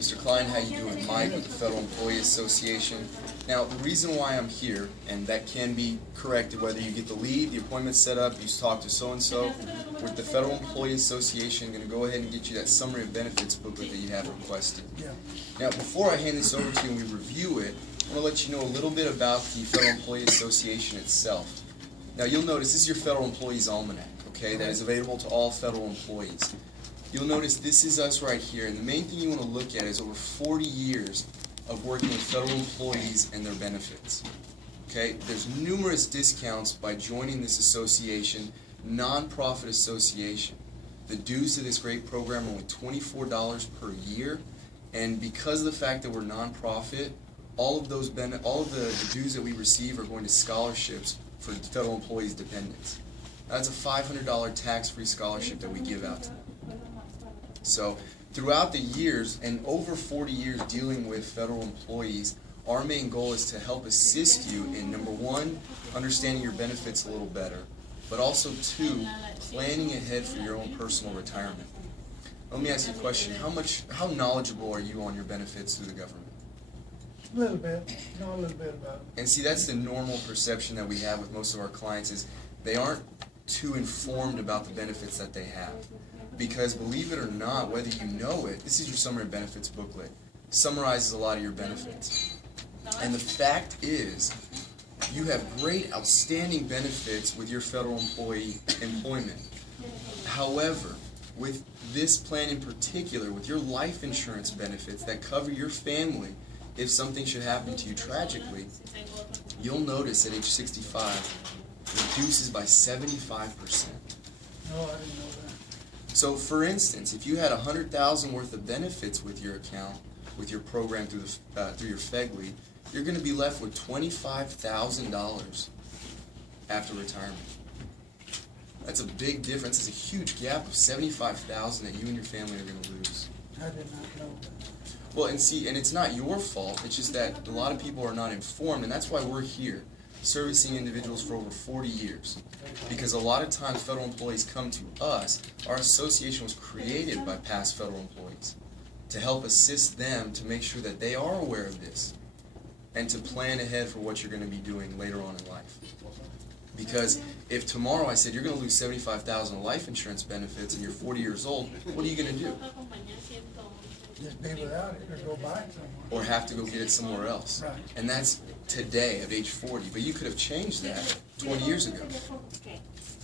Mr. Klein, how you doing? Mike with the Federal Employee Association. Now, the reason why I'm here, and that can be corrected whether you get the lead, the appointment set up, you talk to so-and-so, with the Federal Employee Association, I'm going to go ahead and get you that summary of benefits booklet that you have requested. Now, before I hand this over to you and we review it, I want to let you know a little bit about the Federal Employee Association itself. Now, you'll notice this is your Federal Employees Almanac, okay, that is available to all federal employees. You'll notice this is us right here, and the main thing you want to look at is over 40 years of working with federal employees and their benefits. Okay, there's numerous discounts by joining this association, non-profit association. The dues to this great program are only $24 per year, and because of the fact that we're non-profit, all of the dues that we receive are going to scholarships for federal employees' dependents. That's a $500 tax-free scholarship that we give out to them. So throughout the years, and over 40 years dealing with federal employees, our main goal is to help assist you in, number one, understanding your benefits a little better, but also two, planning ahead for your own personal retirement. Let me ask you a question. How knowledgeable are you on your benefits through the government? A little bit. Know a little bit about it. And see, that's the normal perception that we have with most of our clients is they aren't too informed about the benefits that they have. Because believe it or not, whether you know it, this is your summary of benefits booklet. Summarizes a lot of your benefits. And the fact is, you have great, outstanding benefits with your federal employment. However, with this plan in particular, with your life insurance benefits that cover your family, if something should happen to you tragically, you'll notice at age 65, it reduces by 75%. No, I didn't know that. So, for instance, if you had $100,000 worth of benefits with your account, with your program through your FEA, you're going to be left with $25,000 after retirement. That's a big difference. It's a huge gap of $75,000 that you and your family are going to lose. I did not know that. Well, and it's not your fault. It's just that a lot of people are not informed, and that's why we're here, servicing individuals for over 40 years. Because a lot of times federal employees come to us. Our association was created by past federal employees to help assist them to make sure that they are aware of this and to plan ahead for what you're going to be doing later on in life. Because if tomorrow I said you're going to lose $75,000 of life insurance benefits and you're 40 years old, what are you going to do? Just be without it or go buy it somewhere. Or have to go get it somewhere else. Right. And that's today at age 40. But you could have changed that 20 years ago.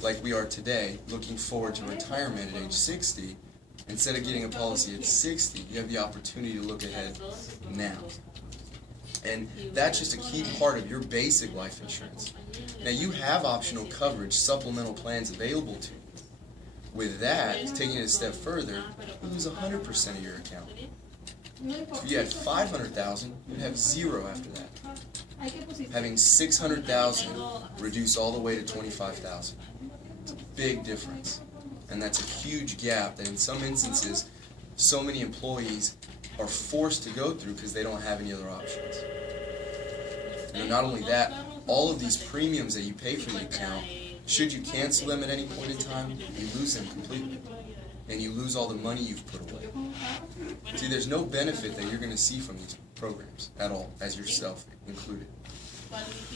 Like we are today, looking forward to retirement at age 60. Instead of getting a policy at 60, you have the opportunity to look ahead now. And that's just a key part of your basic life insurance. Now you have optional coverage, supplemental plans available to you. With that, taking it a step further, you lose 100% of your account. If you had $500,000, you'd have zero after that. Having $600,000 reduce all the way to $25,000. It's a big difference. And that's a huge gap that in some instances, so many employees are forced to go through because they don't have any other options. And not only that, all of these premiums that you pay for the account, should you cancel them at any point in time, you lose them completely. And you lose all the money you've put away. See, there's no benefit that you're going to see from these programs at all, as yourself included.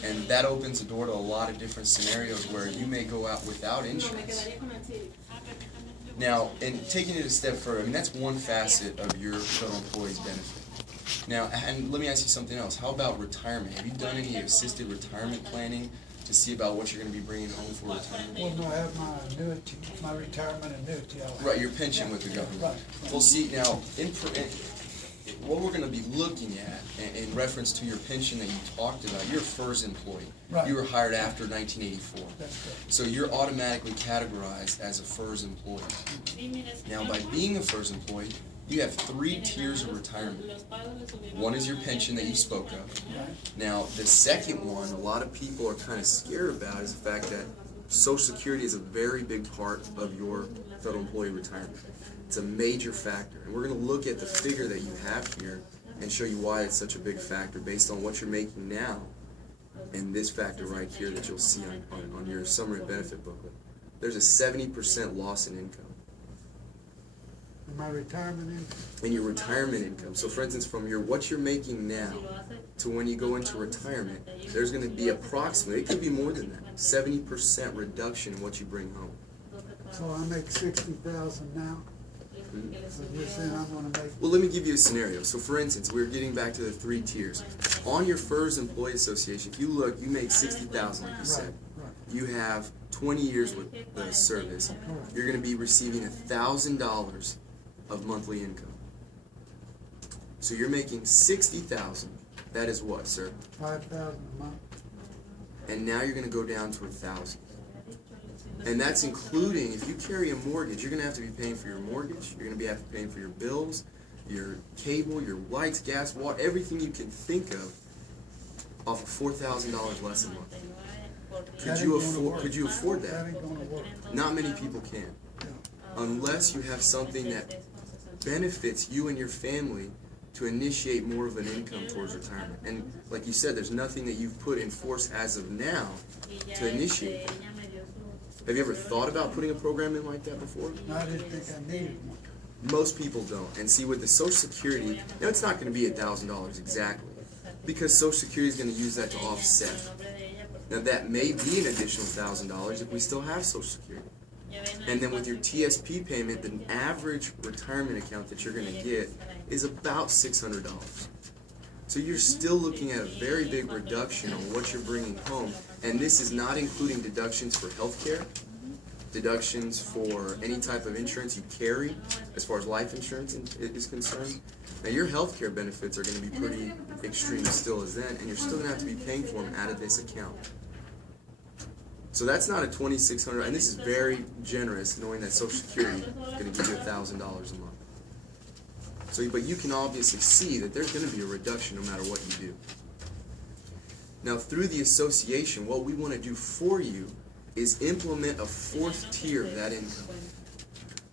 And that opens the door to a lot of different scenarios where you may go out without insurance. Now, and taking it a step further, I mean, that's one facet of your federal employee's benefit. Now, and let me ask you something else. How about retirement? Have you done any assisted retirement planning to see about what you're going to be bringing home for retirement? Well, no, I have my annuity, my retirement annuity. Right, your pension with the government. Right. Well, see, now, what we're going to be looking at, in reference to your pension that you talked about, you're a FERS employee. Right. You were hired after 1984. That's correct. So you're automatically categorized as a FERS employee. Now, by being a FERS employee, you have 3 tiers of retirement. One is your pension that you spoke of. Now, the second one, a lot of people are kind of scared about, is the fact that Social Security is a very big part of your federal employee retirement. It's a major factor. And we're going to look at the figure that you have here and show you why it's such a big factor based on what you're making now and this factor right here that you'll see on your summary benefit booklet. There's a 70% loss in income. And my retirement income, And your retirement income. So for instance, from what you're making now to when you go into retirement, there's going to be approximately, it could be more than that, 70% reduction in what you bring home. so I make 60,000 now. So you're saying I'm gonna make, Well, let me give you a scenario. So for instance, we're getting back to the 3 tiers. On your FERS Employee Association, if you look, you make 60,000, like you said. right, You have 20 years with the service. You're going to be receiving $1,000 of monthly income. So you're making 60,000. That is what, sir? 5,000 a month. And now you're going to go down to 1,000. And that's including, if you carry a mortgage, you're going to have to be paying for your mortgage. You're going to be paying for your bills, your cable, your lights, gas, water, everything you can think of off of $4,000 less a month. Could you afford That that? ain't gonna work. Not many people can. Unless you have something that benefits you and your family to initiate more of an income towards retirement. And like you said, there's nothing that you've put in force as of now to initiate that. Have you ever thought about putting a program in like that before? I didn't think I needed one. Most people don't. And see, with the Social Security, now it's not going to be $1,000 exactly, because Social Security is going to use that to offset. Now that may be an additional $1,000 if we still have Social Security. And then with your TSP payment, the average retirement account that you're going to get is about $600. So you're still looking at a very big reduction on what you're bringing home. And this is not including deductions for health care, deductions for any type of insurance you carry, as far as life insurance is concerned. Now your health care benefits are going to be pretty extreme still as then, and you're still going to have to be paying for them out of this account. So that's not a $2,600, and this is very generous, knowing that Social Security is going to give you $1,000 a month. So, but you can obviously see that there's going to be a reduction no matter what you do. Now, through the association, what we want to do for you is implement a 4th tier of that income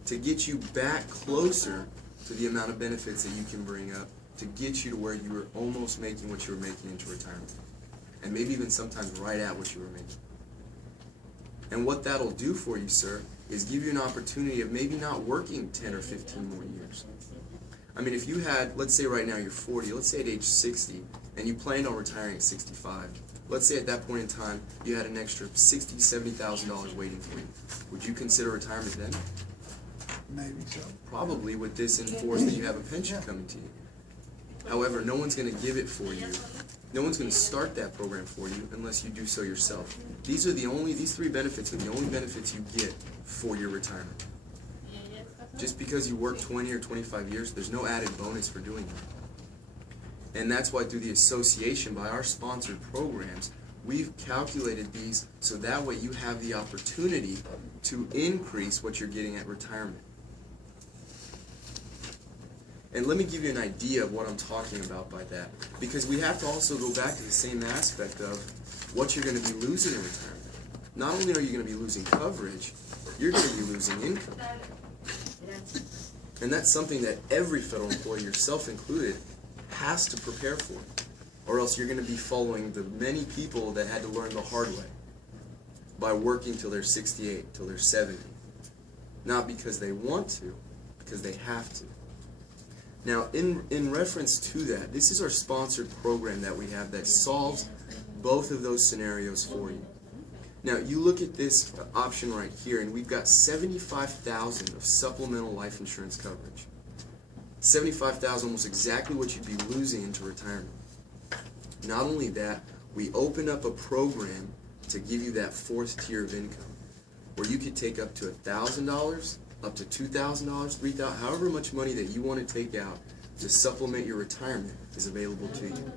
to get you back closer to the amount of benefits that you can bring up, to get you to where you were almost making what you were making into retirement, and maybe even sometimes right at what you were making. And what that'll do for you, sir, is give you an opportunity of maybe not working 10 or 15 more years. I mean, if you had, let's say right now you're 40, let's say at age 60, and you planned on retiring at 65, let's say at that point in time you had an extra $60,000, $70,000 waiting for you. Would you consider retirement then? Maybe so. Probably, with this in force that you have a pension coming to you. However, no one's going to give it for you. No one's going to start that program for you unless you do so yourself. These 3 benefits are the only benefits you get for your retirement. Just because you work 20 or 25 years, there's no added bonus for doing that. And that's why through the association, by our sponsored programs, we've calculated these so that way you have the opportunity to increase what you're getting at retirement. And let me give you an idea of what I'm talking about by that. Because we have to also go back to the same aspect of what you're going to be losing in retirement. Not only are you going to be losing coverage, you're going to be losing income. And that's something that every federal employee, yourself included, has to prepare for. Or else you're going to be following the many people that had to learn the hard way by working till they're 68, till they're 70. Not because they want to, because they have to. Now, in reference to that, this is our sponsored program that we have that solves both of those scenarios for you. Now, you look at this option right here, and we've got $75,000 of supplemental life insurance coverage. $75,000, almost exactly what you'd be losing into retirement. Not only that, we open up a program to give you that 4th tier of income, where you could take up to $1,000, up to $2,000, $3,000, however much money that you want to take out to supplement your retirement is available to you.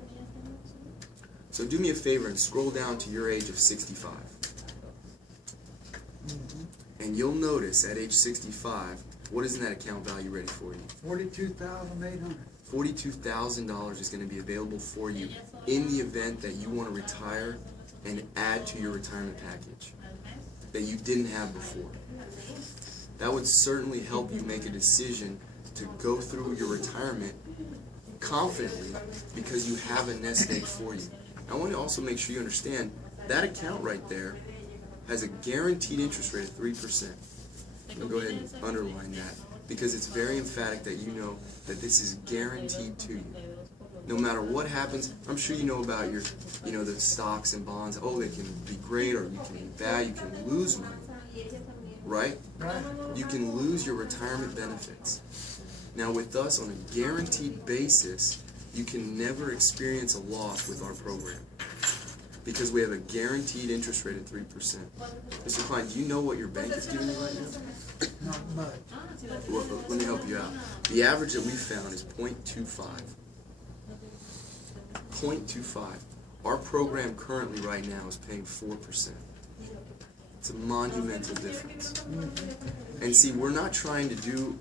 So do me a favor and scroll down to your age of 65. And you'll notice at age 65, what is in that account value ready for you? $42,800. $42,000 is going to be available for you in the event that you want to retire and add to your retirement package that you didn't have before. That would certainly help you make a decision to go through your retirement confidently because you have a nest egg for you. I want to also make sure you understand that account right there has a guaranteed interest rate of 3%. I'm going to go ahead and underline that. because it's very emphatic that you know that this is guaranteed to you. No matter what happens, I'm sure you know about your, the stocks and bonds. Oh, they can be great or you can be bad. You can lose money, right? You can lose your retirement benefits. Now with us, on a guaranteed basis, you can never experience a loss with our program because we have a guaranteed interest rate of 3%. Mr. Klein, do you know what your bank is giving you right now? Not much. Well, let me help you out. The average that we found is 0.25. 0.25. Our program currently right now is paying 4%. It's a monumental difference. And see, we're not trying to do,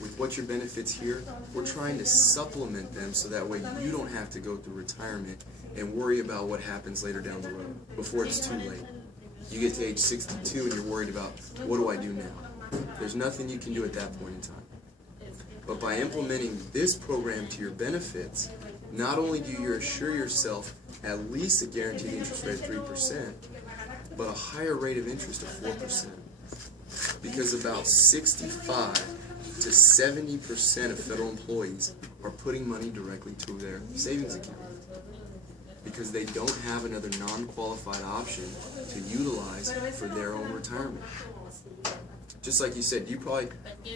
with what your benefits here, we're trying to supplement them so that way you don't have to go through retirement and worry about what happens later down the road, before it's too late. You get to age 62 and you're worried about, what do I do now? There's nothing you can do at that point in time. But by implementing this program to your benefits, not only do you assure yourself at least a guaranteed interest rate of 3%, but a higher rate of interest of 4%. Because about 65 to 70% of federal employees are putting money directly to their savings account because they don't have another non-qualified option to utilize for their own retirement. Just like you said,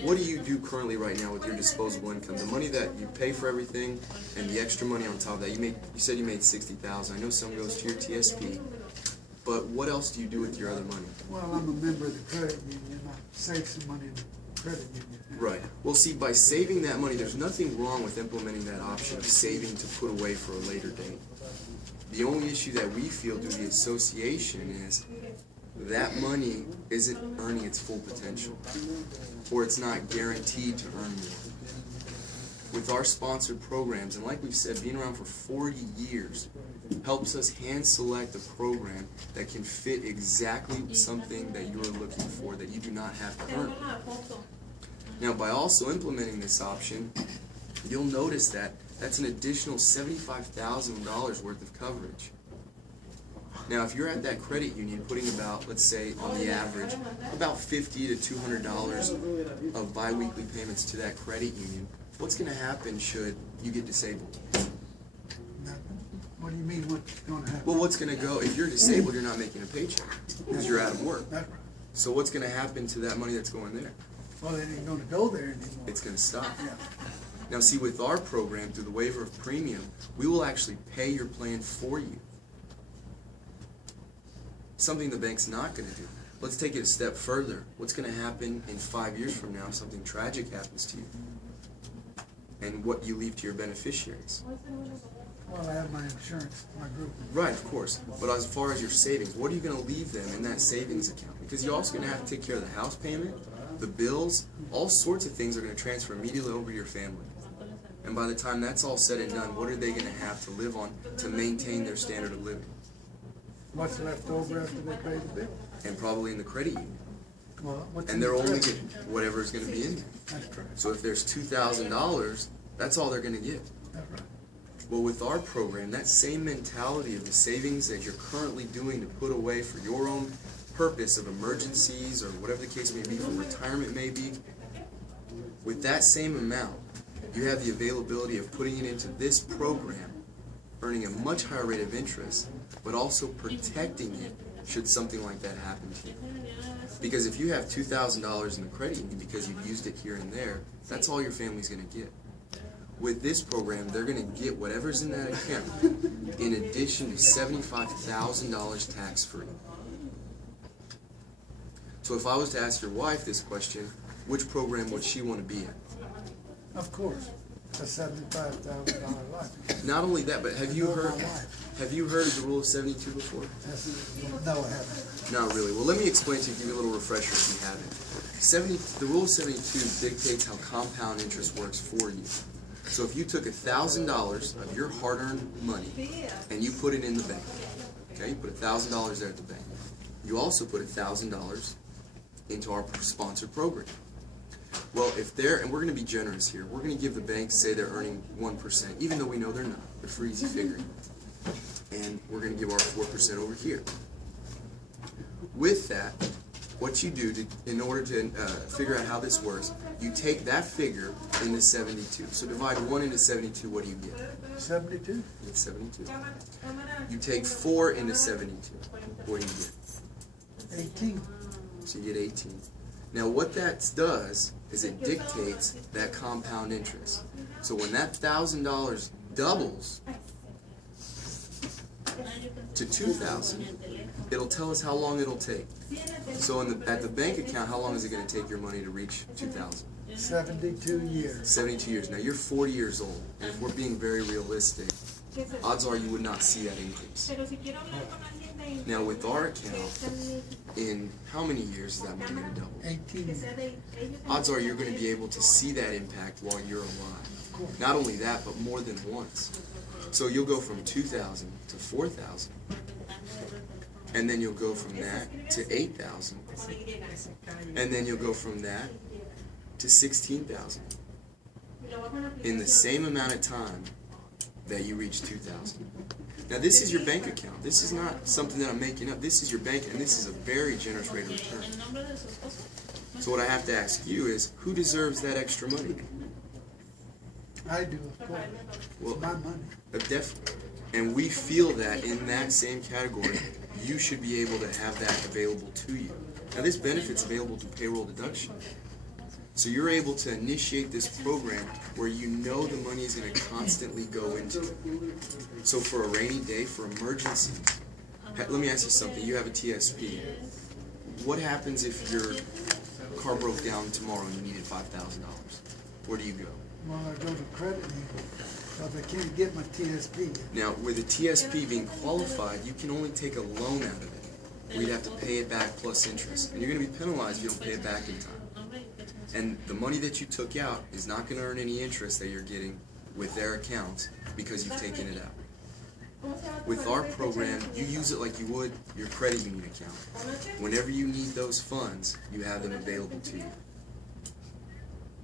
what do you do currently right now with your disposable income? The money that you pay for everything and the extra money on top of that, you said you made $60,000. I know some goes to your TSP, but what else do you do with your other money? Well, I'm a member of the credit union. I save some money in the credit union. Right. Well, see, by saving that money, there's nothing wrong with implementing that option of saving to put away for a later date. The only issue that we feel due to the association is that money isn't earning its full potential, or it's not guaranteed to earn more. With our sponsored programs, and like we've said, being around for 40 years helps us hand select a program that can fit exactly something that you're looking for that you do not have currently. Now, by also implementing this option, you'll notice that that's an additional $75,000 worth of coverage. Now, if you're at that credit union putting about, let's say, on the average, about $50 to $200 of biweekly payments to that credit union, what's going to happen should you get disabled? What do you mean what's going to happen? Well, what's going to go, if you're disabled, you're not making a paycheck because you're out of work. That's right. So what's going to happen to that money that's going there? Well, it ain't going to go there anymore. It's going to stop. Yeah. Now, see, with our program, through the waiver of premium, we will actually pay your plan for you. Something the bank's not going to do. Let's take it a step further. What's going to happen in 5 years from now if something tragic happens to you? And what you leave to your beneficiaries? Well, I have my insurance, my group. Right, of course. But as far as your savings, what are you going to leave them in that savings account? Because you're also going to have to take care of the house payment, the bills, all sorts of things are going to transfer immediately over to your family. And by the time that's all said and done, what are they going to have to live on to maintain their standard of living? What's left over after they pay the bill? And probably in the credit union. Well, what's And in they're the only credit? getting whatever is going to be in there. That's correct. So if there's $2,000, that's all they're going to get. That's right. Well, with our program, that same mentality of the savings that you're currently doing to put away for your own purpose of emergencies or whatever the case may be, for retirement may be, with that same amount, you have the availability of putting it into this program, earning a much higher rate of interest, but also protecting it should something like that happen to you. Because if you have $2,000 in the credit union because you've used it here and there, that's all your family's going to get. With this program, they're going to get whatever's in that account in addition to $75,000 tax-free. So if I was to ask your wife this question, which program would she want to be in? Of course, a $75,000 life. Not only that, but have you heard of the rule of 72 before? No, I haven't. Not really. Well, let me explain to you, give you a little refresher if you haven't. The rule of 72 dictates how compound interest works for you. So if you took $1,000 of your hard-earned money and you put it in the bank, okay, you put $1,000 there at the bank. You also put $1,000 into our sponsored program. Well, if they're, and we're going to be generous here, we're going to give the banks, say they're earning 1%, even though we know they're not. They're for easy figuring. And we're going to give our 4% over here. With that, what you do in order to figure out how this works, you take that figure into 72. So divide 1 into 72, what do you get? 72? You get 72. You take 4 into 72, what do you get? 18. So you get 18. Now what that does is it dictates that compound interest. So when that $1,000 doubles to 2,000, it'll tell us how long it'll take. So at the bank account, how long is it going to take your money to reach 2,000? 72 years. 72 years. Now you're 40 years old, and if we're being very realistic, odds are you would not see that increase. Now with our account, in how many years is that money going to double? 18 years. Odds are you're going to be able to see that impact while you're alive. Not only that, but more than once. So you'll go from 2,000 to 4,000, and then you'll go from that to 8,000, and then you'll go from that to 16,000 in the same amount of time that you reach 2,000. Now this is your bank account. This is not something that I'm making up. This is your bank, and this is a very generous rate of return. So what I have to ask you is, who deserves that extra money? I do, of course. Well, It's my money. Definitely. And we feel that in that same category, you should be able to have that available to you. Now this benefit's available to payroll deduction. So you're able to initiate this program where you know the money is going to constantly go into it. So for a rainy day, for emergencies, let me ask you something. You have a TSP. What happens if your car broke down tomorrow and you needed $5,000? Where do you go? Well, I go to credit union, because I can't get my TSP. Now, with a TSP being qualified, you can only take a loan out of it, where you'd have to pay it back plus interest. And you're going to be penalized if you don't pay it back in time. And the money that you took out is not going to earn any interest that you're getting with their account because you've taken it out. With our program, you use it like you would your credit union account. Whenever you need those funds, you have them available to you.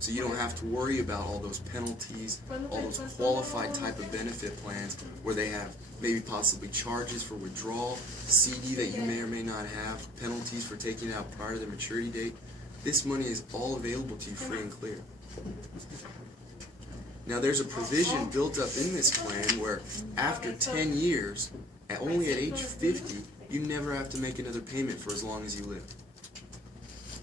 So you don't have to worry about all those penalties, all those qualified type of benefit plans where they have maybe possibly charges for withdrawal, CD that you may or may not have, penalties for taking it out prior to the maturity date. This money is all available to you free and clear. Now there's a provision built up in this plan where after 10 years, only at age 50, you never have to make another payment for as long as you live.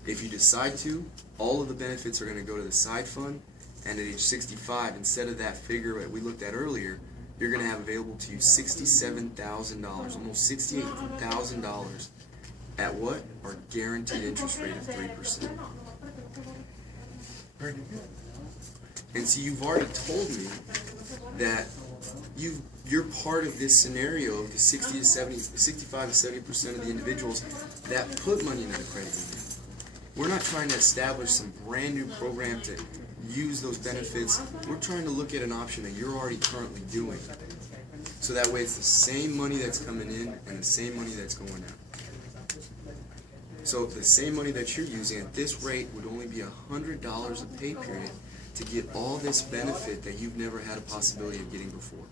If you decide to, all of the benefits are going to go to the side fund, and at age 65, instead of that figure that we looked at earlier, you're going to have available to you $67,000, almost $68,000 at what? Our guaranteed interest rate of 3%. Pretty good. And so you've already told me that you're part of this scenario of the 65 to 70% of the individuals that put money into the credit union. We're not trying to establish some brand new program to use those benefits. We're trying to look at an option that you're already currently doing. So that way it's the same money that's coming in and the same money that's going out. So the same money that you're using at this rate would only be $100 a pay period to get all this benefit that you've never had a possibility of getting before.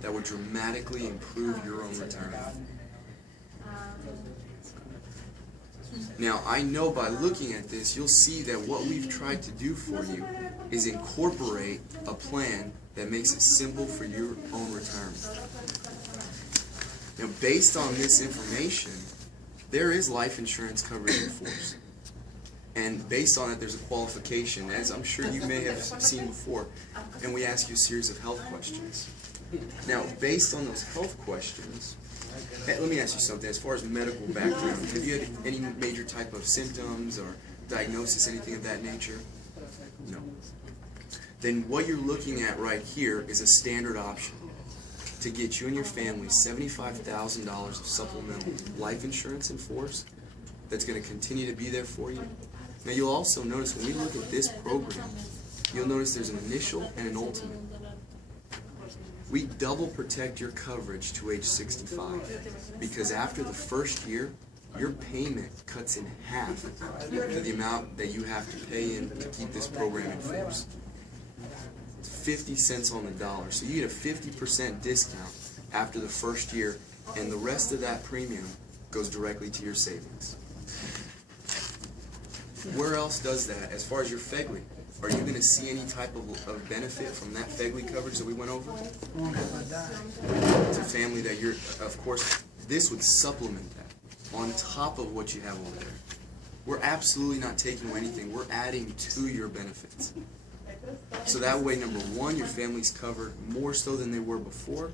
That would dramatically improve your own retirement. Now, I know by looking at this, you'll see that what we've tried to do for you is incorporate a plan that makes it simple for your own retirement. Now, based on this information, there is life insurance coverage in force. And based on it, there's a qualification, as I'm sure you may have seen before, and we ask you a series of health questions. Now, based on those health questions, hey, let me ask you something. As far as medical background, have you had any major type of symptoms or diagnosis, anything of that nature? No. Then what you're looking at right here is a standard option to get you and your family $75,000 of supplemental life insurance in force that's going to continue to be there for you. Now you'll also notice when we look at this program, you'll notice there's an initial and an ultimate. We double protect your coverage to age 65 because after the first year, your payment cuts in half to the amount that you have to pay in to keep this program in force. It's 50 cents on the dollar. So you get a 50% discount after the first year, and the rest of that premium goes directly to your savings. Where else does that? As far as your FEGLI, are you going to see any type of benefit from that FEGLI coverage that we went over? Only if I die. It's a family that you're, of course, this would supplement that on top of what you have over there. We're absolutely not taking away anything. We're adding to your benefits. So that way, number one, your family's covered more so than they were before,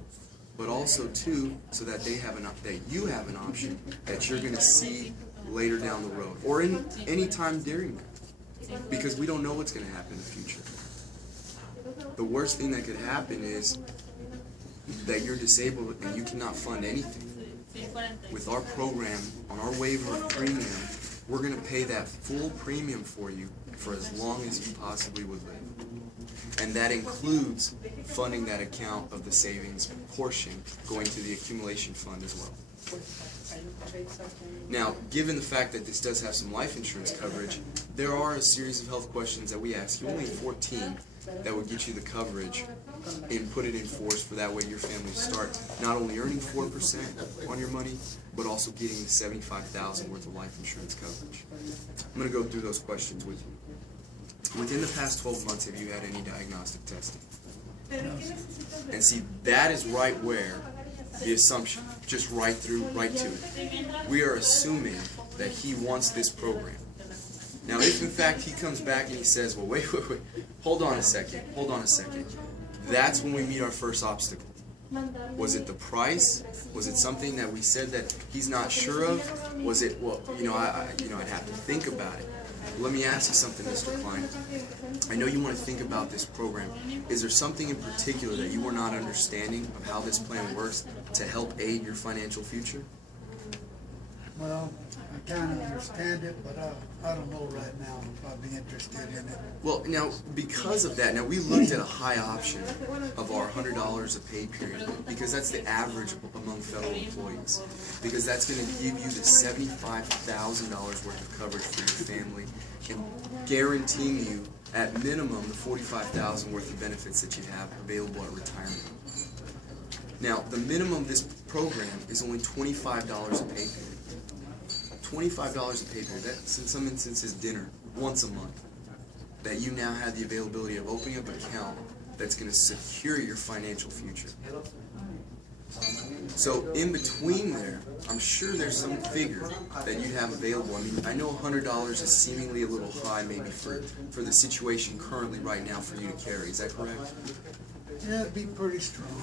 but also two, so that they have that you have an option that you're going to see later down the road, or in any time during that, because we don't know what's going to happen in the future. The worst thing that could happen is that you're disabled and you cannot fund anything. With our program, on our waiver of premium, we're going to pay that full premium for you for as long as you possibly would live. And that includes funding that account of the savings portion going to the accumulation fund as well. Now, given the fact that this does have some life insurance coverage, there are a series of health questions that we ask you, only 14, that would get you the coverage and put it in force for that way your family start not only earning 4% on your money, but also getting the $75,000 worth of life insurance coverage. I'm going to go through those questions with you. Within the past 12 months, have you had any diagnostic testing? And see, that is right where the assumption, just right to it. We are assuming that he wants this program. Now, if in fact he comes back and he says, well, wait, hold on a second, that's when we meet our first obstacle. Was it the price? Was it something that we said that he's not sure of? Was it, well, I'd have to think about it. Let me ask you something, Mr. Klein. I know you want to think about this program. Is there something in particular that you are not understanding of how this plan works to help aid your financial future? Well, I kind of understand it, but I don't know right now if I'd be interested in it. Well, now, because of that, now we looked at a high option of our $100 a pay period, because that's the average among federal employees, because that's going to give you the $75,000 worth of coverage for your family and guaranteeing you, at minimum, the $45,000 worth of benefits that you have available at retirement. Now, the minimum of this program is only $25 a pay period. $25 a pay period. That's in some instances dinner once a month. That you now have the availability of opening up an account that's going to secure your financial future. So in between there, I'm sure there's some figure that you have available. I mean, I know $100 is seemingly a little high maybe for the situation currently right now for you to carry. Is that correct? Yeah, it'd be pretty strong.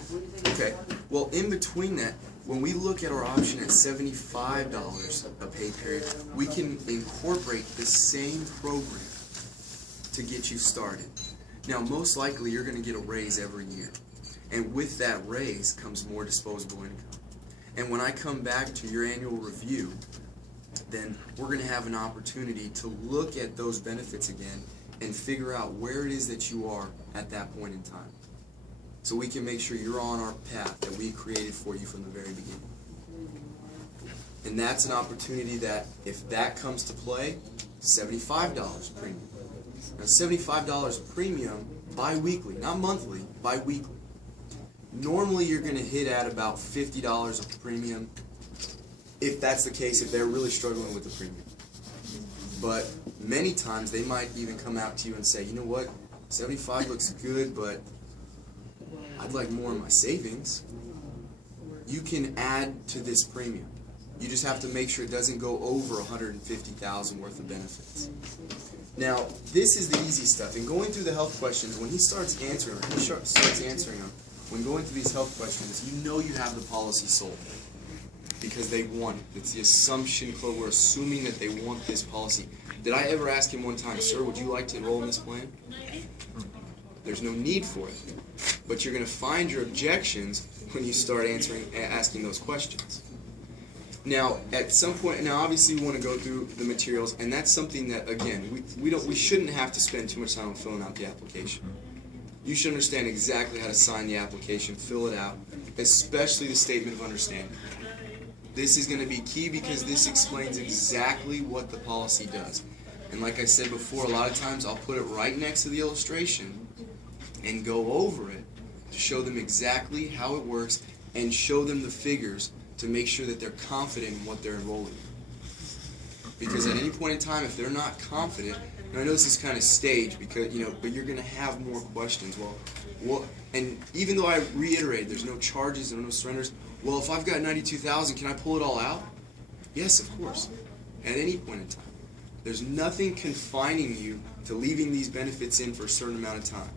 Okay. Well, in between that, when we look at our option at $75 a pay period, we can incorporate the same program to get you started. Now, most likely, you're going to get a raise every year. And with that raise comes more disposable income. And when I come back to your annual review, then we're going to have an opportunity to look at those benefits again and figure out where it is that you are at that point in time. So we can make sure you're on our path that we created for you from the very beginning. And that's an opportunity that, if that comes to play, $75 a premium. Now, $75 a premium bi-weekly, not monthly, bi-weekly. Normally you're going to hit at about $50 a premium, if that's the case, if they're really struggling with the premium. But many times they might even come out to you and say, you know what, 75 looks good, but I'd like more in my savings. You can add to this premium. You just have to make sure it doesn't go over $150,000 worth of benefits. Now, this is the easy stuff. And going through the health questions, when he starts answering them, when going through these health questions, you know you have the policy sold because they want it. It's the assumption, Chloe. We're assuming that they want this policy. Did I ever ask him one time, sir, would you like to enroll in this plan? There's no need for it. But you're going to find your objections when you start asking those questions. Now, at some point, now obviously we want to go through the materials, and that's something that, again, we shouldn't have to spend too much time on filling out the application. You should understand exactly how to sign the application, fill it out, especially the statement of understanding. This is going to be key because this explains exactly what the policy does. And like I said before, a lot of times I'll put it right next to the illustration and go over it to show them exactly how it works and show them the figures to make sure that they're confident in what they're enrolling in. Because at any point in time, if they're not confident, and I know this is kind of staged because, but you're going to have more questions. Well, and even though I reiterated there's no charges and no surrenders, well, if I've got 92,000, can I pull it all out? Yes, of course. At any point in time. There's nothing confining you to leaving these benefits in for a certain amount of time.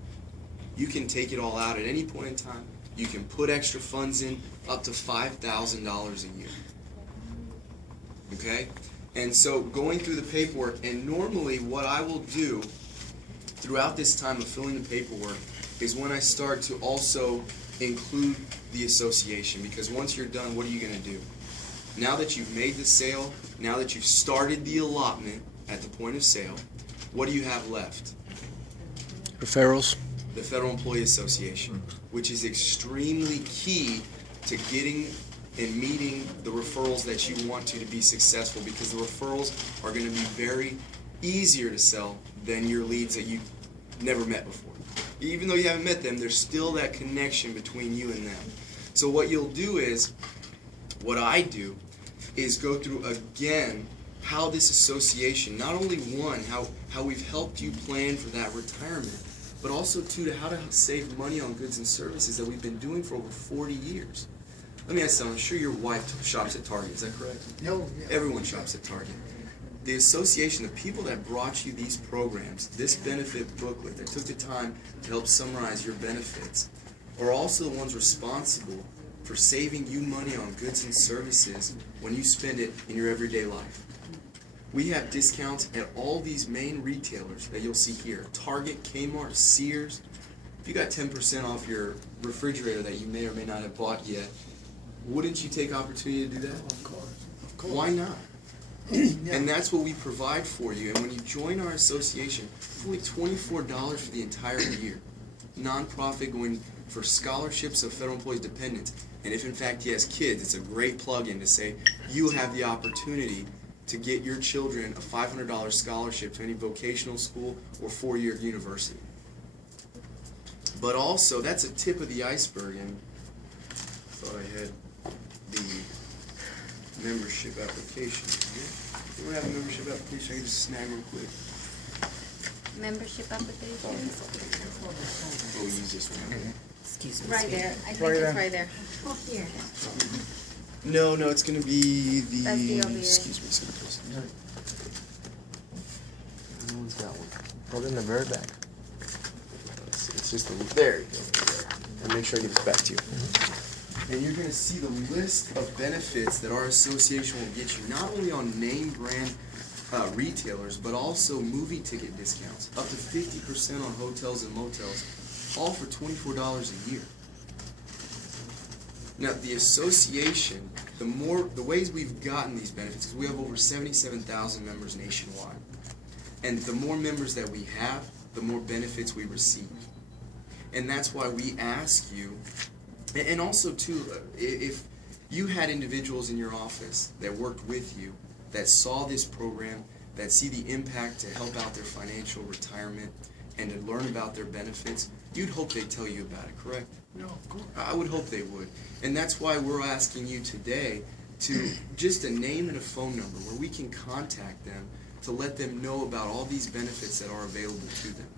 You can take it all out at any point in time. You can put extra funds in up to $5,000 a year. Okay? And so going through the paperwork, and normally what I will do throughout this time of filling the paperwork is when I start to also include the association, because once you're done, what are you going to do? Now that you've made the sale, now that you've started the allotment at the point of sale, what do you have left? Referrals? The Federal Employee Association, which is extremely key to getting and meeting the referrals that you want to be successful, because the referrals are going to be very easier to sell than your leads that you've never met before. Even though you haven't met them, there's still that connection between you and them. So what you'll do is, what I do is go through again how this association, not only one, how we've helped you plan for that retirement, but also two, to how to save money on goods and services that we've been doing for over 40 years. Let me ask you, I'm sure your wife shops at Target, is that correct? No, yeah. Everyone shops at Target. The association, the people that brought you these programs, this benefit booklet, that took the time to help summarize your benefits, are also the ones responsible for saving you money on goods and services when you spend it in your everyday life. We have discounts at all these main retailers that you'll see here. Target, Kmart, Sears. If you got 10% off your refrigerator that you may or may not have bought yet, wouldn't you take opportunity to do that? Of course. Why not? Yeah. And that's what we provide for you. And when you join our association, it's only $24 for the entire year. Nonprofit, going for scholarships of federal employees' dependents. And if in fact he has kids, it's a great plug-in to say you have the opportunity to get your children a $500 scholarship to any vocational school or four-year university. But also, that's a tip of the iceberg, and I thought I had the membership application. You don't have a membership application, I can just snag real quick. Membership application? We'll use this one. Excuse me. Right there. I think Right it's there. right there. Oh, here. No, it's going to be the... That's the OBA. Excuse me, second person. No one's got one. Put it in the very back. It's just a... There you go. And make sure I give this back to you. And you're going to see the list of benefits that our association will get you, not only on name brand retailers, but also movie ticket discounts, up to 50% on hotels and motels, all for $24 a year. Now, the association, the ways we've gotten these benefits, because we have over 77,000 members nationwide, and the more members that we have, the more benefits we receive. And that's why we ask you, and also too, if you had individuals in your office that worked with you, that saw this program, that see the impact to help out their financial retirement and to learn about their benefits, you'd hope they'd tell you about it, correct? No, of course. I would hope they would. And that's why we're asking you today to just a name and a phone number where we can contact them to let them know about all these benefits that are available to them.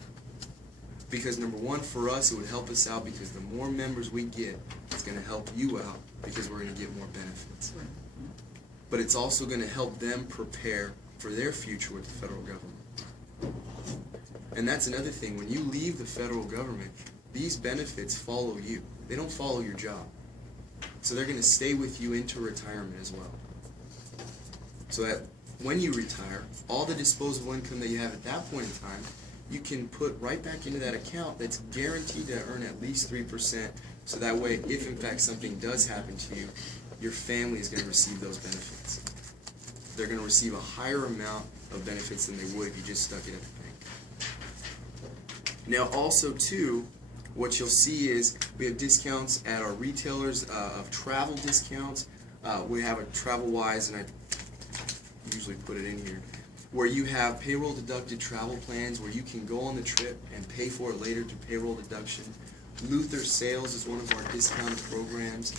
Because number one, for us, it would help us out, because the more members we get, it's going to help you out, because we're going to get more benefits. But it's also going to help them prepare for their future with the federal government. And that's another thing. When you leave the federal government, these benefits follow you. They don't follow your job. So they're going to stay with you into retirement as well. So that when you retire, all the disposable income that you have at that point in time, you can put right back into that account that's guaranteed to earn at least 3%. So that way, if in fact something does happen to you, your family is going to receive those benefits. They're going to receive a higher amount of benefits than they would if you just stuck it at the bank. Now also too, what you'll see is we have discounts at our retailers of travel discounts. We have a TravelWise, and I usually put it in here, where you have payroll deducted travel plans where you can go on the trip and pay for it later through payroll deduction. Luther Sales is one of our discounted programs.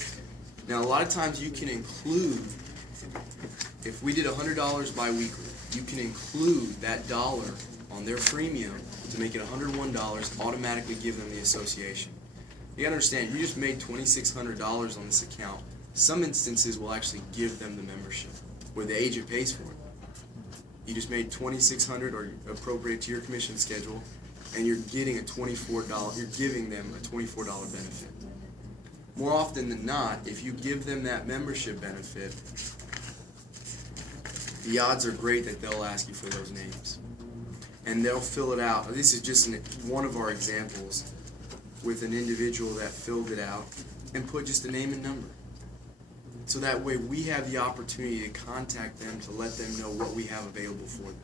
Now a lot of times you can include, if we did $100 bi-weekly, you can include that dollar on their freemium to make it $101, automatically give them the association. You gotta understand, you just made $2,600 on this account. Some instances will actually give them the membership, where the agent pays for it. You just made $2,600 or appropriate to your commission schedule, and you're getting a $24, you're giving them a $24 benefit. More often than not, if you give them that membership benefit, the odds are great that they'll ask you for those names. And they'll fill it out. This is just one of our examples with an individual that filled it out and put just a name and number. So that way we have the opportunity to contact them to let them know what we have available for them.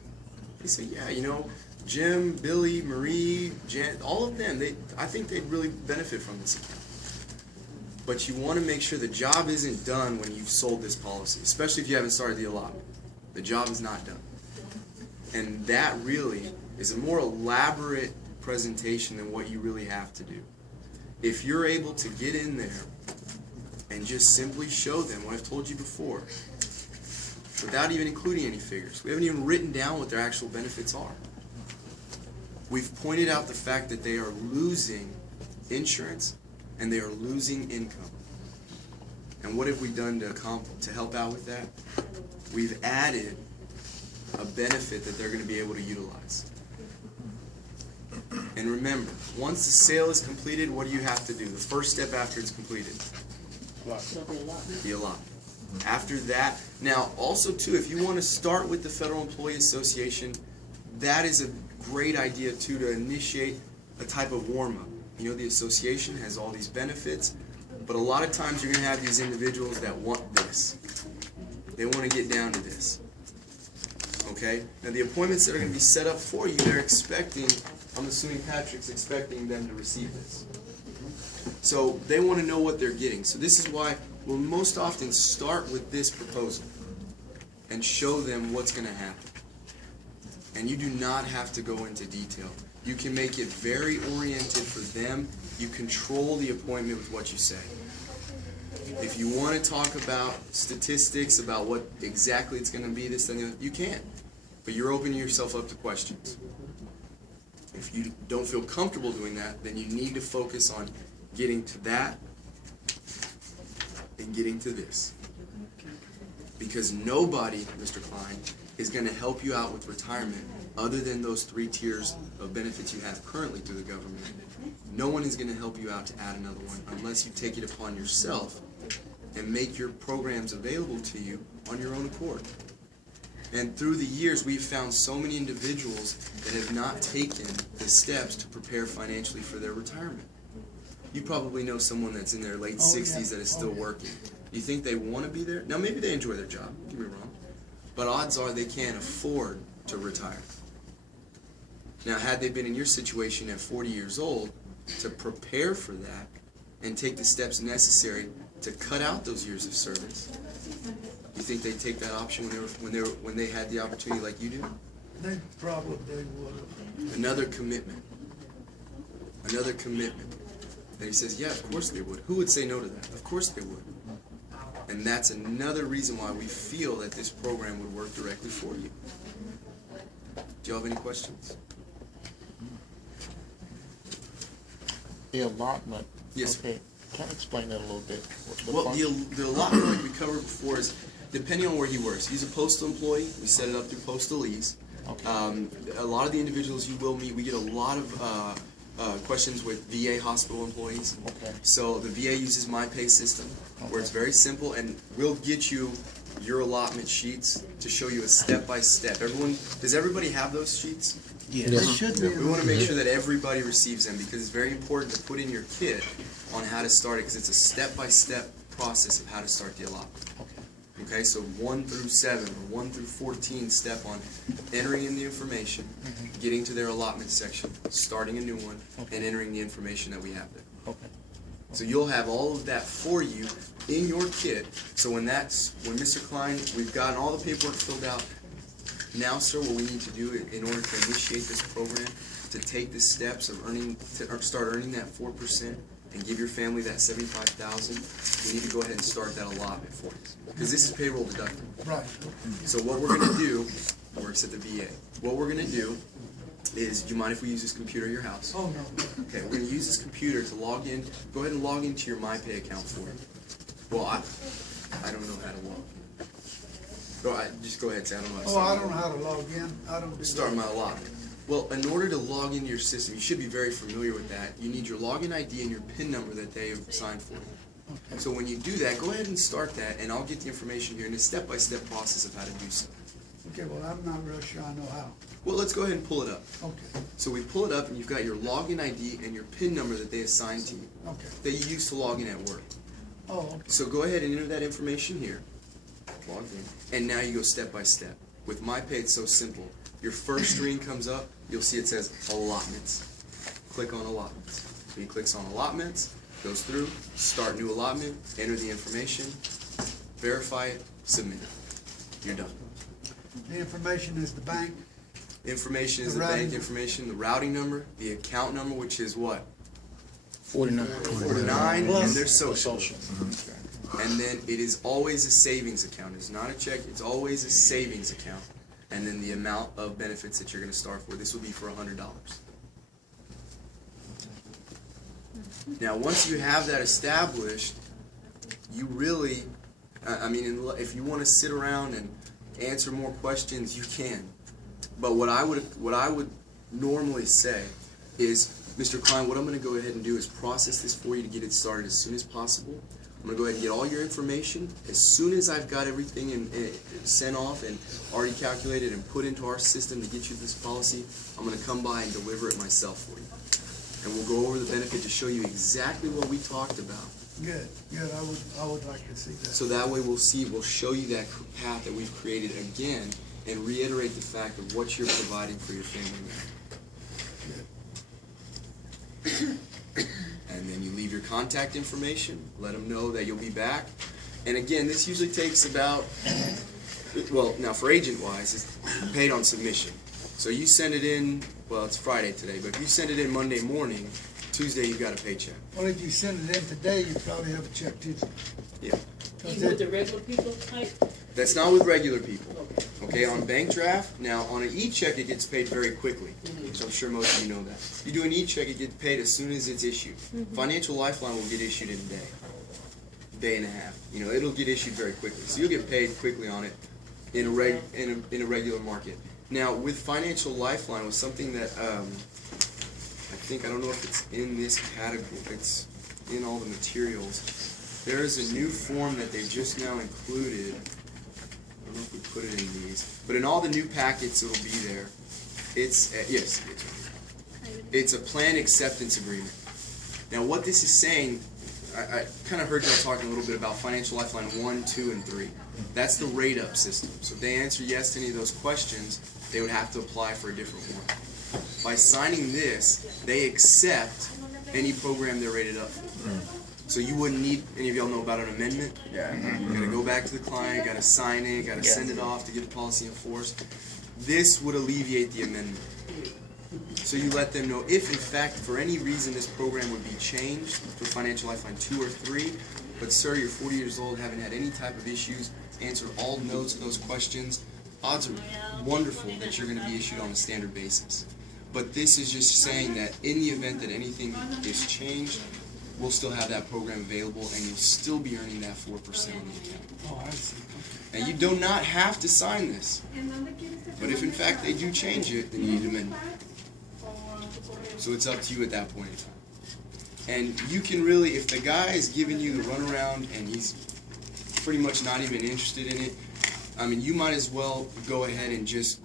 They say, yeah, you know, Jim, Billy, Marie, Jan, all of them, I think they'd really benefit from this account. But you want to make sure the job isn't done when you've sold this policy, especially if you haven't started the allotment. The job is not done. And that really is a more elaborate presentation than what you really have to do. If you're able to get in there and just simply show them what I've told you before, without even including any figures. We haven't even written down what their actual benefits are. We've pointed out the fact that they are losing insurance and they are losing income. And what have we done to help out with that? We've added a benefit that they're going to be able to utilize. And remember, once the sale is completed, what do you have to do? The first step after it's completed? The allotment. After that, now also too, if you want to start with the Federal Employee Association, that is a great idea too, to initiate a type of warm-up. You know, the association has all these benefits, but a lot of times you're going to have these individuals that want this. They want to get down to this. Okay? Now the appointments that are going to be set up for you, they're expecting, I'm assuming Patrick's expecting them to receive this. So they want to know what they're getting. So this is why we'll most often start with this proposal and show them what's going to happen. And you do not have to go into detail. You can make it very oriented for them. You control the appointment with what you say. If you want to talk about statistics, about what exactly it's going to be, this, then you can. But you're opening yourself up to questions. If you don't feel comfortable doing that, then you need to focus on getting to that and getting to this. Because nobody, Mr. Klein, is going to help you out with retirement other than those 3 tiers of benefits you have currently through the government. No one is going to help you out to add another one unless you take it upon yourself and make your programs available to you on your own accord. And through the years, we've found so many individuals that have not taken the steps to prepare financially for their retirement. You probably know someone that's in their late 60s that is still working. Do you think they want to be there? Now, maybe they enjoy their job, don't get me wrong, but odds are they can't afford to retire. Now, had they been in your situation at 40 years old to prepare for that and take the steps necessary to cut out those years of service, you think they'd take that option when they had the opportunity like you do? They probably would have. Another commitment. Another commitment. And he says, yeah, of course they would. Who would say no to that? Of course they would. And that's another reason why we feel that this program would work directly for you. Do you have any questions? The allotment. Yes, Okay. Can you explain that a little bit? Well, the allotment, like we covered before, is depending on where he works. He's a postal employee. We set it up through Postal Ease. Okay. A lot of the individuals you will meet, we get a lot of questions with VA hospital employees. Okay. So the VA uses my pay system, where it's very simple, and we'll get you your allotment sheets to show you a step-by-step. Does everybody have those sheets? They should be. We want to make sure that everybody receives them because it's very important to put in your kit on how to start it because it's a step-by-step process of how to start the allotment. Okay, so 1 through 7 or 1 through 14 step on entering in the information, getting to their allotment section, starting a new one, and entering the information that we have there. Okay. So you'll have all of that for you in your kit. So when Mr. Klein, we've gotten all the paperwork filled out. Now, sir, what we need to do in order to initiate this program, to take the steps of start earning that 4% and give your family that $75,000, we need to go ahead and start that allotment for you. Because this is payroll deductible. Right. So what we're going to do works at the VA. What we're going to do is, do you mind if we use this computer at your house? Oh, no. Okay, we're going to use this computer to log in. Go ahead and log into your MyPay account for me. Well, I don't know how to log. Just go ahead, say I don't know how to Oh, sign I in. don't know how to log in. I don't do Start that. my allotment. Well, in order to log into your system, you should be very familiar with that. You need your login ID and your PIN number that they have assigned for you. So when you do that, go ahead and start that, and I'll get the information here in a step-by-step process of how to do so. Okay, well, I'm not real sure I know how. Well, let's go ahead and pull it up. Okay, So we pull it up, and you've got your login ID and your PIN number that they assigned to you, okay. that you use to log in at work. Oh, okay. So go ahead and enter that information here. Log in. And now you go step by step. With MyPay, it's so simple. Your first screen comes up, you'll see it says allotments. Click on allotments. He clicks on allotments, goes through, start new allotment, enter the information, verify it, submit it. You're done. The information is the bank. Information is The the bank routing. information, the routing number, the account number, which is what? 49. 49, and their social. Social. And then it is always a savings account. It's not a check, it's always a savings account. And then the amount of benefits that you're going to start for. This will be for $100. Now, once you have that established, you really, I mean, if you want to sit around and answer more questions, you can. But what I would normally say is, Mr. Klein, what I'm going to go ahead and do is process this for you to get it started as soon as possible. I'm going to go ahead and get all your information. As soon as I've got everything sent off and already calculated and put into our system to get you this policy, I'm going to come by and deliver it myself for you. And we'll go over the benefit to show you exactly what we talked about. Good, good. I would like to see that. So that way we'll show you that path that we've created again and reiterate the fact of what you're providing for your family member. And then you leave your contact information, let them know that you'll be back. And again, this usually takes about, well, now for agent-wise, it's paid on submission. So you send it in, well, it's Friday today, but if you send it in Monday morning, Tuesday you've got a paycheck. Well, if you send it in today, you probably have a check Tuesday. Yeah. Even with the regular people type? That's not with regular people. Okay, on bank draft, now on an e-check it gets paid very quickly, which I'm sure most of you know that. You do an e-check, it gets paid as soon as it's issued. Financial Lifeline will get issued in a day and a half. You know, it'll get issued very quickly. So you'll get paid quickly on it in a regular market. Now, with Financial Lifeline was something that I don't know if it's in this category, it's in all the materials. There is a new form that they just now included. I don't know if we put it in these, but in all the new packets it'll be there. It's yes, it's a plan acceptance agreement. Now, what this is saying, I kind of heard y'all talking a little bit about Financial Lifeline 1, 2, and 3. That's the rate-up system. So if they answer yes to any of those questions, they would have to apply for a different one. By signing this, they accept any program they're rated up for. So you wouldn't need, any of y'all know about an amendment? Yeah. You gotta go back to the client, gotta sign it, gotta send it off to get the policy enforced. This would alleviate the amendment. So you let them know if, in fact, for any reason this program would be changed for Financial Lifeline 2 or 3, but sir, you're 40 years old, haven't had any type of issues, answered all notes of those questions, odds are wonderful that you're going to be issued on a standard basis. But this is just saying that in the event that anything is changed, we'll still have that program available and you'll still be earning that 4% on the account. Oh, I see. Now you do not have to sign this, but if in fact they do change it, then you need to amend it. So it's up to you at that point in time. And you can really, if the guy is giving you the runaround and he's pretty much not even interested in it, I mean, you might as well go ahead and just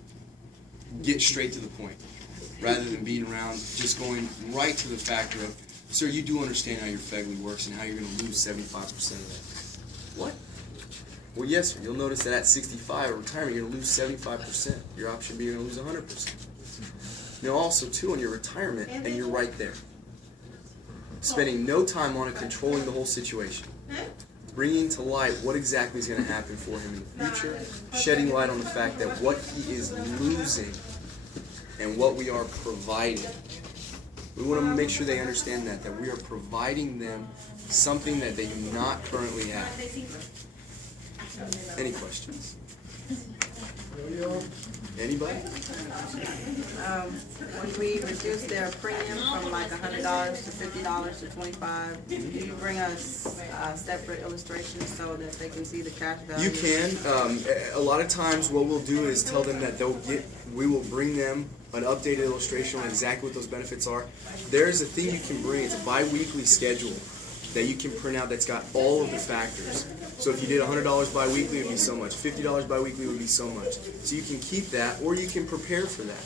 get straight to the point, rather than beating around, just going right to the factor of, sir, you do understand how your FEGLI works and how you're going to lose 75% of that. What? Well, yes, sir. You'll notice that at 65 or retirement, you're going to lose 75%. Your option B, you're going to lose 100%. Now, also, too, on your retirement, and you're right there, spending no time on it, controlling the whole situation, bringing to light what exactly is going to happen for him in the future, shedding light on the fact that what he is losing and what we are providing. We want to make sure they understand that we are providing them something that they do not currently have. Any questions? Anybody? When we reduce their premium from like $100 to $50 to $25, do you bring us separate illustrations so that they can see the cash value? You can. A lot of times what we'll do is tell them that we will bring them an updated illustration on exactly what those benefits are. There's a thing you can bring, it's a bi-weekly schedule that you can print out that's got all of the factors. So if you did $100 bi-weekly, it would be so much. $50 bi-weekly would be so much. So you can keep that, or you can prepare for that.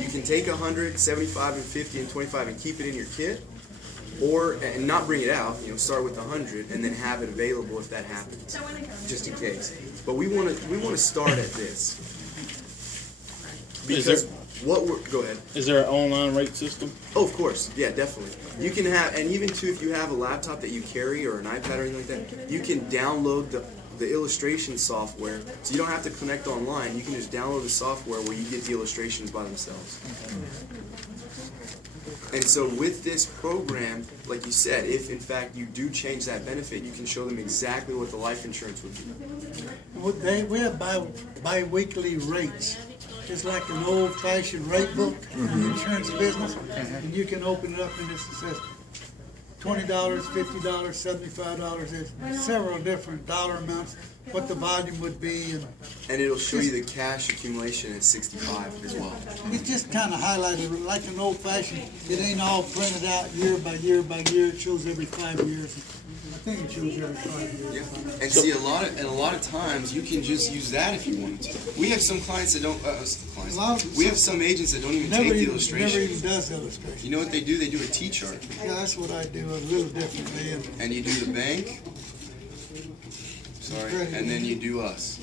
You can take 100, 75, and 50, and 25 and keep it in your kit, or and not bring it out. Start with 100 and then have it available if that happens, just in case. But we want to start at this because go ahead. Is there an online rate system? Oh, of course. Yeah, definitely. You can have, and even too, if you have a laptop that you carry or an iPad or anything like that, you can download the illustration software. So you don't have to connect online. You can just download the software where you get the illustrations by themselves. And so with this program, like you said, if in fact you do change that benefit, you can show them exactly what the life insurance would be. We have bi-weekly rates. It's like an old-fashioned rate book in the insurance business, and you can open it up and it says $20, $50, $75. There's several different dollar amounts, what the volume would be, and it'll show you the cash accumulation at 65 as well. It's just kind of highlighted like an old-fashioned. It ain't all printed out year by year by year. It shows every 5 years. I think it shows every 5 years. Yeah. And see, a lot of times you can just use that if you wanted to. We have some clients that don't. We have some agents that don't even take the illustration. Never even does illustration. You know what they do? They do a T-chart. Yeah, that's what I do a little differently. And you do the bank. Sorry. And then you do us.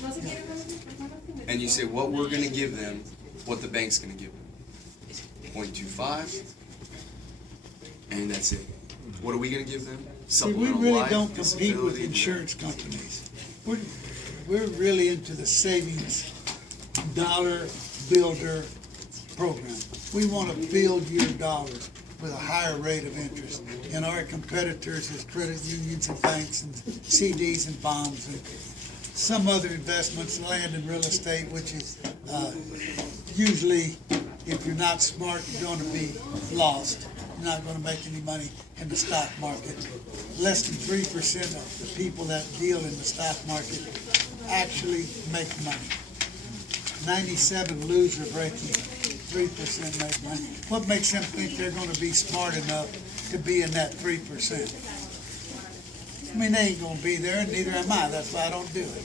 And you say what we're going to give them, what the bank's going to give them. 0.25. And that's it. What are we going to give them? See, we really don't compete with insurance companies. We're really into the savings dollar builder program. We want to build your dollar with a higher rate of interest. And our competitors is credit unions and banks and CDs and bonds and some other investments, land and real estate, which is usually, if you're not smart, you're going to be lost. You're not going to make any money in the stock market. Less than 3% of the people that deal in the stock market actually make money. 97 lose or break even. 3% make money. What makes them think they're going to be smart enough to be in that 3%? I mean, they ain't going to be there, and neither am I. That's why I don't do it.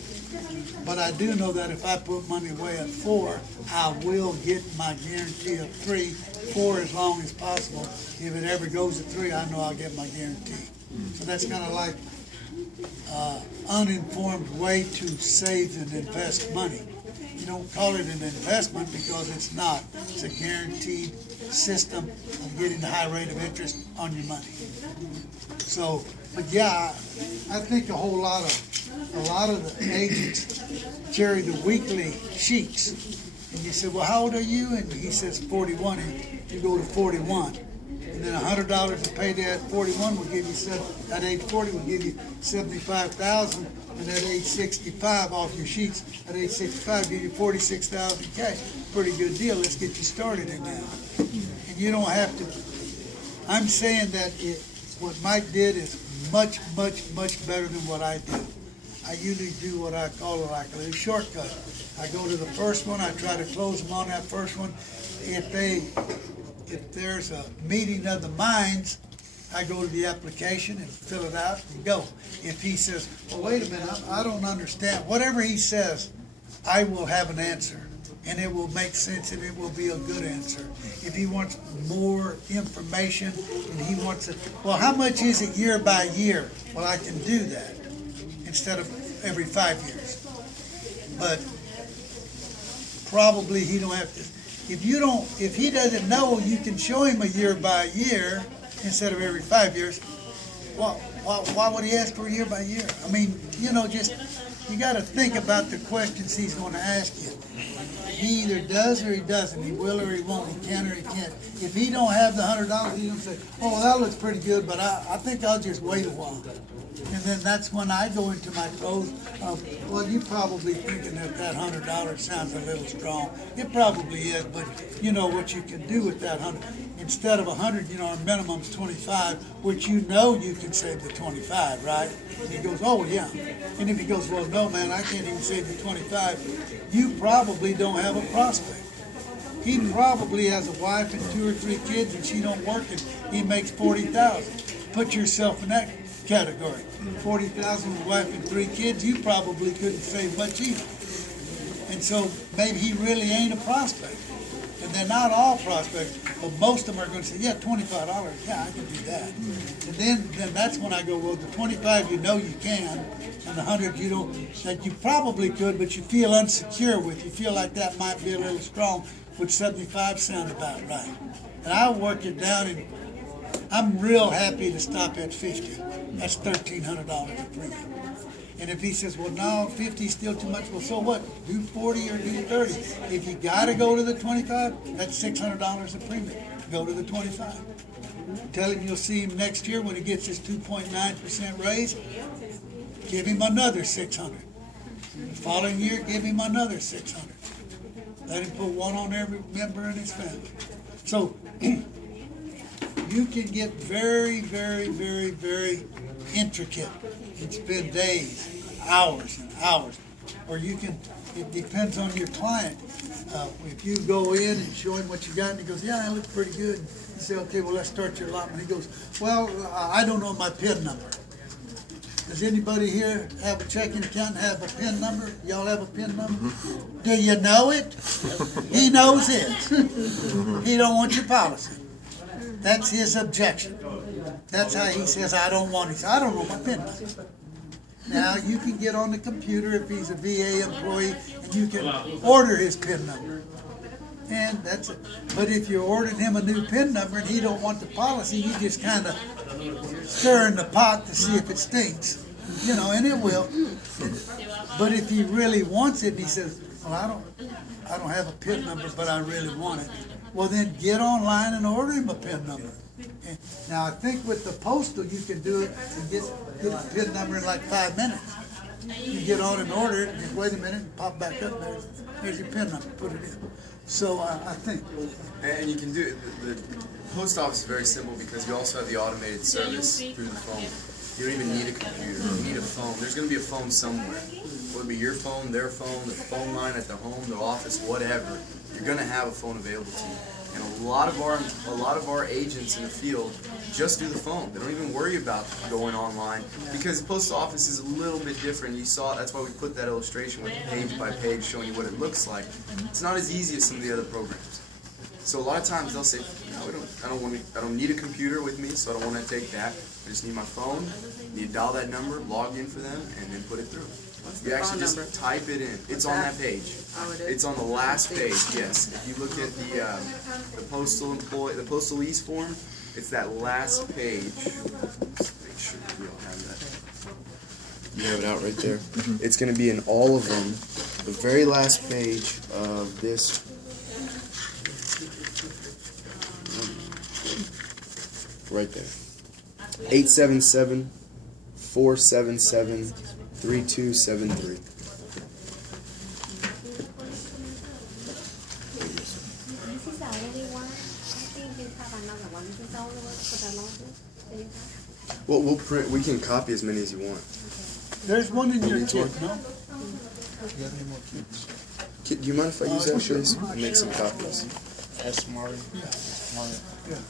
But I do know that if I put money away at 4, I will get my guarantee of 3, 4 as long as possible. If it ever goes to 3, I know I'll get my guarantee. So that's kind of like uninformed way to save and invest money. You don't call it an investment because it's not. It's a guaranteed system of getting the high rate of interest on your money. So, but yeah, I think a lot of the agents carry the weekly sheets. And you say, well, how old are you? And he says 41, and you go to 41. And then $100 to pay there at 41 will give you, at age 40 will give you $75,000, and at age 65 off your sheets, at age 65 give you $46,000 cash. Pretty good deal. Let's get you started in that. And you don't have to. I'm saying that what Mike did is much, much, much better than what I do. I usually do what I call like a little shortcut. I go to the first one. I try to close them on that first one. If there's a meeting of the minds, I go to the application and fill it out and go. If he says, well, wait a minute, I don't understand. Whatever he says, I will have an answer. And it will make sense and it will be a good answer. If he wants more information and he wants it, well, how much is it year by year? Well, I can do that instead of every 5 years. But probably he don't have to. If he doesn't know, you can show him a year by year instead of every 5 years. Why would he ask for a year by year? I mean, just you gotta think about the questions he's gonna ask you. He either does or he doesn't, he will or he won't, he can or he can't. If he don't have the $100, he's gonna say, oh, that looks pretty good, but I think I'll just wait a while. And then that's when I go into my pose of, well, you're probably thinking that $100 sounds a little strong. It probably is, but you know what you can do with that 100. Instead of 100, you know, our minimum's 25, which you know you can save the 25, right? And he goes, oh, yeah. And if he goes, well, no, man, I can't even save the 25, you probably don't have a prospect. He probably has a wife and 2 or 3 kids, and she don't work, and he makes $40,000. Put yourself in that category. 40,000 with a wife and 3 kids, you probably couldn't save much either. And so maybe he really ain't a prospect. And they're not all prospects, but most of them are going to say, yeah, $25, yeah, I can do that. And then that's when I go, well, the 25 you know you can, and the 100 you don't, that you probably could, but you feel unsecure with. You feel like that might be a little strong. Would 75 sound about right? And I'll work it down, and I'm real happy to stop at 50. That's $1,300 a premium. And if he says, well, no, 50 is still too much, well, so what? Do 40 or do 30. If you got to go to the 25, that's $600 a premium. Go to the 25. Tell him you'll see him next year when he gets his 2.9% raise. Give him another $600. The following year, give him another $600. Let him put one on every member in his family. So you can get very, very, very, very intricate and spend days, hours and hours. Or you can, it depends on your client. If you go in and show him what you got and he goes, yeah, I look pretty good. And you say, okay, well, let's start your allotment. He goes, well, I don't know my PIN number. Does anybody here have a checking account and have a PIN number? Y'all have a PIN number? Do you know it? He knows it. He don't want your policy. That's his objection. That's how he says, I don't want it. He says, I don't know my PIN number. Now, you can get on the computer if he's a VA employee, and you can order his PIN number. And that's it. But if you ordered him a new PIN number and he don't want the policy, you just kind of stir in the pot to see if it stinks. You know, and it will. But if he really wants it and he says, well, I don't have a PIN number, but I really want it. Well, then get online and order him a PIN number. And now, I think with the Postal, you can do it and get the PIN number in like 5 minutes. You get on and order it, and just wait a minute, and pop back up there. There's your PIN number, put it in. So I think. And you can do it. The post office is very simple because you also have the automated service through the phone. You don't even need a computer. You need a phone. There's going to be a phone somewhere. Whether it be your phone, their phone, the phone line at the home, the office, whatever. You're going to have a phone available to you. And a lot of our agents in the field just do the phone. They don't even worry about going online because the post office is a little bit different. You saw that's why we put that illustration with page by page showing you what it looks like. It's not as easy as some of the other programs. So a lot of times they'll say, no, I don't need a computer with me, so I don't want to take that. I just need my phone. You dial that number, log in for them, and then put it through. You actually just type it in. It's on that page. It's on the last page. Yes. If you look at the postal lease form, it's that last page. Just make sure we all have that. You have it out right there. It's going to be in all of them. The very last page of this. Right there. 877-477-3273. This is the only one. I think you have another one. This is the only one for the longest that you have. Well, we'll print. We can copy as many as you want. There's one in your kit, no? You have any more kids? Kid, do you mind if I use that, please? I'll make some copies. Ask Marty. Yeah. Marty. Yeah.